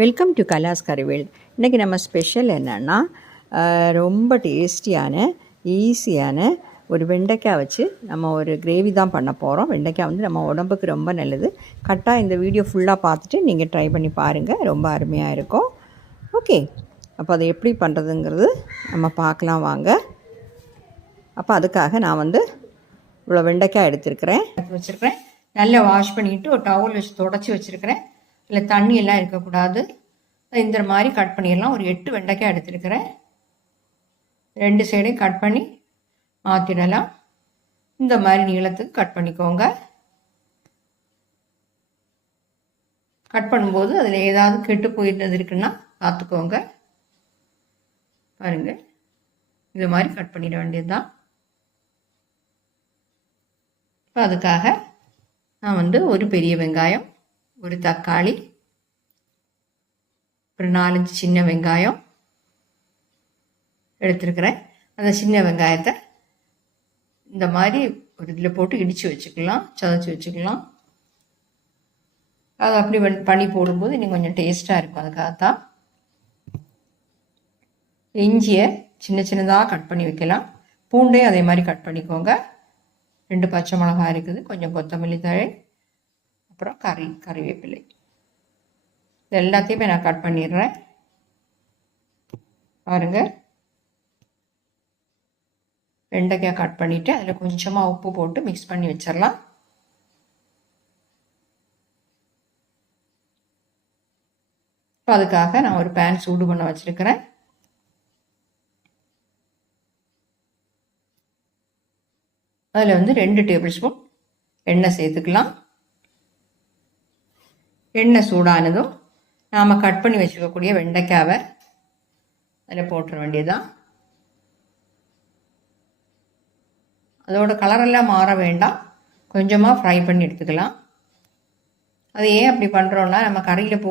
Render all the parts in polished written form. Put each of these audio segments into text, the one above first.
Welcome to கலாஸ் கறிவேல். இன்றைக்கி நம்ம special என்னென்னா ரொம்ப டேஸ்டியான ஈஸியான ஒரு வெண்டைக்காய் வச்சு நம்ம ஒரு கிரேவி தான் பண்ண போகிறோம். வெண்டைக்காய் வந்து நம்ம உடம்புக்கு ரொம்ப நல்லது. கரெக்டாக இந்த வீடியோ ஃபுல்லாக பார்த்துட்டு நீங்கள் ட்ரை பண்ணி பாருங்கள், ரொம்ப அருமையாக இருக்கும். ஓகே, அப்போ அதை எப்படி பண்ணுறதுங்கிறது நம்ம பார்க்கலாம் வாங்க. அப்போ அதுக்காக நான் வந்து இவ்வளோ வெண்டைக்காய் எடுத்து வச்சுருக்கிறேன். நல்லா வாஷ் பண்ணிவிட்டு ஒரு டவல் வச்சு தொடச்சி வச்சுருக்கிறேன். இல்லை தண்ணி எல்லாம் இருக்கக்கூடாது. இந்த மாதிரி கட் பண்ணிடலாம். ஒரு 8 வெண்டைக்காய் எடுத்துருக்கிறேன். 2 சைடையும் கட் பண்ணி மாற்றிடலாம். இந்த மாதிரி நீளத்துக்கு கட் பண்ணிக்கோங்க. கட் பண்ணும்போது அதில் ஏதாவது கெட்டு போயிருந்தது இருக்குன்னா பார்த்துக்கோங்க. பாருங்கள், இது மாதிரி கட் பண்ணிட வேண்டியது தான். இப்போ அதுக்காக நான் வந்து ஒரு பெரிய வெங்காயம், ஒரு தக்காளி, ஒரு 4-5 சின்ன வெங்காயம் எடுத்துருக்கிறேன். அந்த சின்ன வெங்காயத்தை இந்த மாதிரி ஒரு இதில் போட்டு இடித்து வச்சுக்கலாம், சதைச்சி வச்சுக்கலாம். அதை அப்படி பண்ணி போடும்போது இன்னும் கொஞ்சம் டேஸ்ட்டாக இருக்கும். அதுக்காகத்தான். இஞ்சியை சின்ன சின்னதாக கட் பண்ணி வைக்கலாம். பூண்டையும் அதே மாதிரி கட் பண்ணிக்கோங்க. 2 பச்சை மிளகாய் இருக்குது, கொஞ்சம் கொத்தமல்லி தழை, அப்புறம் கறிவேப்பிலை. இது எல்லாத்தையுமே நான் கட் பண்ணிடுறேன். பாருங்கள், வெண்டைக்காய் கட் பண்ணிவிட்டு அதில் கொஞ்சமாக உப்பு போட்டு மிக்ஸ் பண்ணி வச்சிடலாம். இப்போ அதுக்காக நான் ஒரு பேன் சூடு பண்ண வச்சுருக்கிறேன். அதில் வந்து 2 டேபிள் ஸ்பூன் எண்ணெய் சேர்த்துக்கலாம். எண்ணெய் சூடானதும் நாம் கட் பண்ணி வச்சுக்கக்கூடிய வெண்டைக்காவை அதில் போட்டுற வேண்டியதுதான். அதோட கலரெல்லாம் மாற வேண்டாம், கொஞ்சமாக ஃப்ரை பண்ணி எடுத்துக்கலாம். அது ஏன் அப்படி பண்ணுறோன்னா, நம்ம கறியில்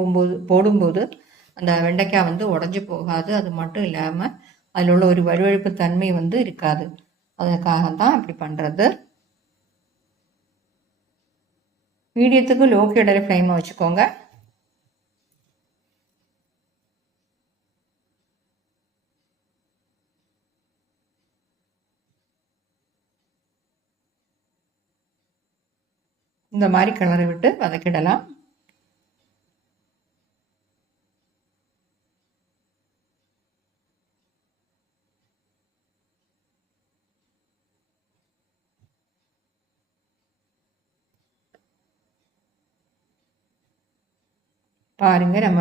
போடும்போது அந்த வெண்டைக்காய் வந்து உடஞ்சி போகாது. அது மட்டும் இல்லாமல் அதில் உள்ள ஒரு வழுவழுப்பு தன்மை வந்து இருக்காது. அதுக்காகத்தான் இப்படி பண்ணுறது. மீடியத்துக்கு லோ ஃப்ளேமில் ஃப்ளேமை வச்சுக்கோங்க. இந்த மாதிரி கிளறி விட்டு வதக்கிடலாம். பாருங்க, நம்ம